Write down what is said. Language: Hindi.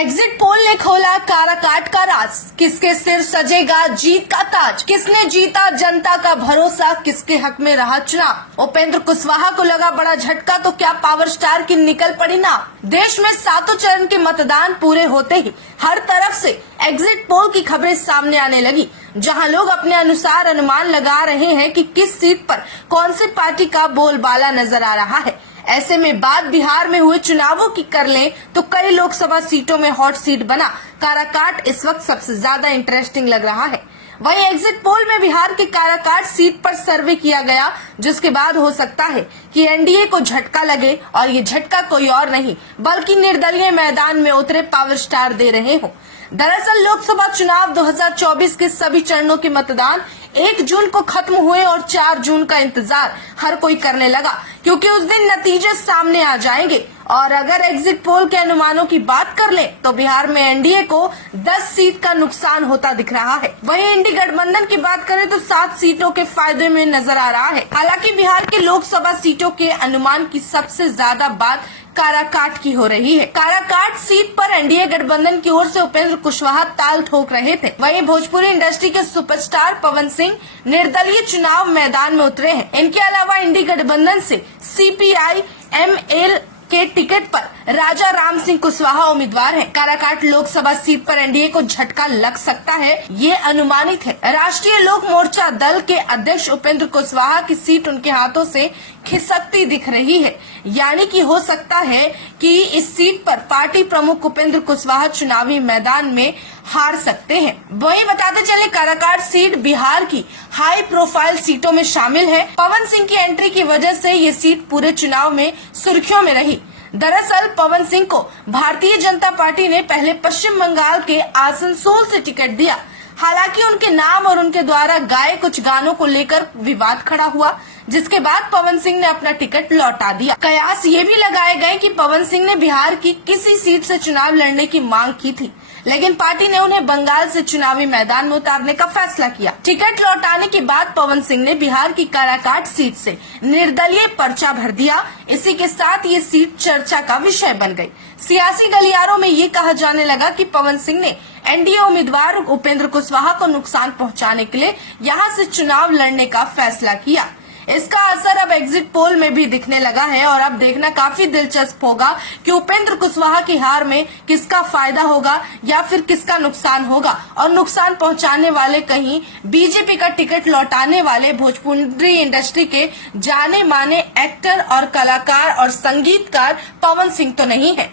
एग्जिट पोल ने खोला काराकाट का राज। किसके सिर सजेगा जीत का ताज? किसने जीता जनता का भरोसा? किसके हक में रहा चुनाव? उपेंद्र कुशवाहा को लगा बड़ा झटका तो क्या पावर स्टार की निकल पड़ी नाम। देश में 7 चरण के मतदान पूरे होते ही हर तरफ से एग्जिट पोल की खबरें सामने आने लगी, जहां लोग अपने अनुसार अनुमान लगा रहे हैं कि किस सीट पर कौन सी पार्टी का बोलबाला नजर आ रहा है। ऐसे में बात बिहार में हुए चुनावों की कर लें तो कई लोकसभा सीटों में हॉट सीट बना काराकाट इस वक्त सबसे ज्यादा इंटरेस्टिंग लग रहा है। वहीं एग्जिट पोल में बिहार की काराकाट सीट पर सर्वे किया गया, जिसके बाद हो सकता है कि एनडीए को झटका लगे और ये झटका कोई और नहीं बल्कि निर्दलीय मैदान में उतरे पावर स्टार दे रहे हो। दरअसल लोकसभा चुनाव 2024 के सभी चरणों के मतदान 1 जून को खत्म हुए और 4 जून का इंतजार हर कोई करने लगा, क्योंकि उस दिन नतीजे सामने आ जाएंगे। और अगर एग्जिट पोल के अनुमानों की बात कर ले तो बिहार में एनडीए को 10 सीट का नुकसान होता दिख रहा है। वहीं इंडी गठबंधन की बात करें तो 7 सीटों के फायदे में नजर आ रहा है। हालांकि बिहार के लोकसभा सीटों के अनुमान की सबसे ज्यादा बात काराकाट की हो रही है। काराकाट सीट पर एनडीए गठबंधन की ओर से उपेंद्र कुशवाहा ताल ठोक रहे थे। वहीं भोजपुरी इंडस्ट्री के सुपरस्टार पवन सिंह निर्दलीय चुनाव मैदान में उतरे हैं। इनके अलावा इंडी गठबंधन से सीपीआई एमएल के टिकट पर राजा राम सिंह कुशवाहा उम्मीदवार हैं। काराकाट लोकसभा सीट पर एनडीए को झटका लग सकता है, ये अनुमानित है। राष्ट्रीय लोक मोर्चा दल के अध्यक्ष उपेंद्र कुशवाहा की सीट उनके हाथों से खिसकती दिख रही है, यानी कि हो सकता है कि इस सीट पर पार्टी प्रमुख उपेंद्र कुशवाहा चुनावी मैदान में हार सकते हैं। वहीं बताते चले काराकाट सीट बिहार की हाई प्रोफाइल सीटों में शामिल है। पवन सिंह की एंट्री की वजह से ये सीट पूरे चुनाव में सुर्खियों में रही। दरअसल पवन सिंह को भारतीय जनता पार्टी ने पहले पश्चिम बंगाल के आसनसोल से टिकट दिया। हालांकि उनके नाम और उनके द्वारा गाए कुछ गानों को लेकर विवाद खड़ा हुआ, जिसके बाद पवन सिंह ने अपना टिकट लौटा दिया। कयास ये भी लगाए गए कि पवन सिंह ने बिहार की किसी सीट से चुनाव लड़ने की मांग की थी, लेकिन पार्टी ने उन्हें बंगाल से चुनावी मैदान में उतारने का फैसला किया। टिकट लौटाने के बाद पवन सिंह ने बिहार की काराकाट सीट से निर्दलीय पर्चा भर दिया। इसी के साथ ये सीट चर्चा का विषय बन गई। सियासी गलियारों में ये कहा जाने लगा कि पवन सिंह ने एनडीए उम्मीदवार उपेंद्र कुशवाहा को नुकसान पहुंचाने के लिए यहां से चुनाव लड़ने का फैसला किया। इसका असर अब एग्जिट पोल में भी दिखने लगा है और अब देखना काफी दिलचस्प होगा कि उपेंद्र कुशवाहा की हार में किसका फायदा होगा या फिर किसका नुकसान होगा। और नुकसान पहुंचाने वाले कहीं बीजेपी का टिकट लौटाने वाले भोजपुरी इंडस्ट्री के जाने माने एक्टर और कलाकार और संगीतकार पवन सिंह तो नहीं है।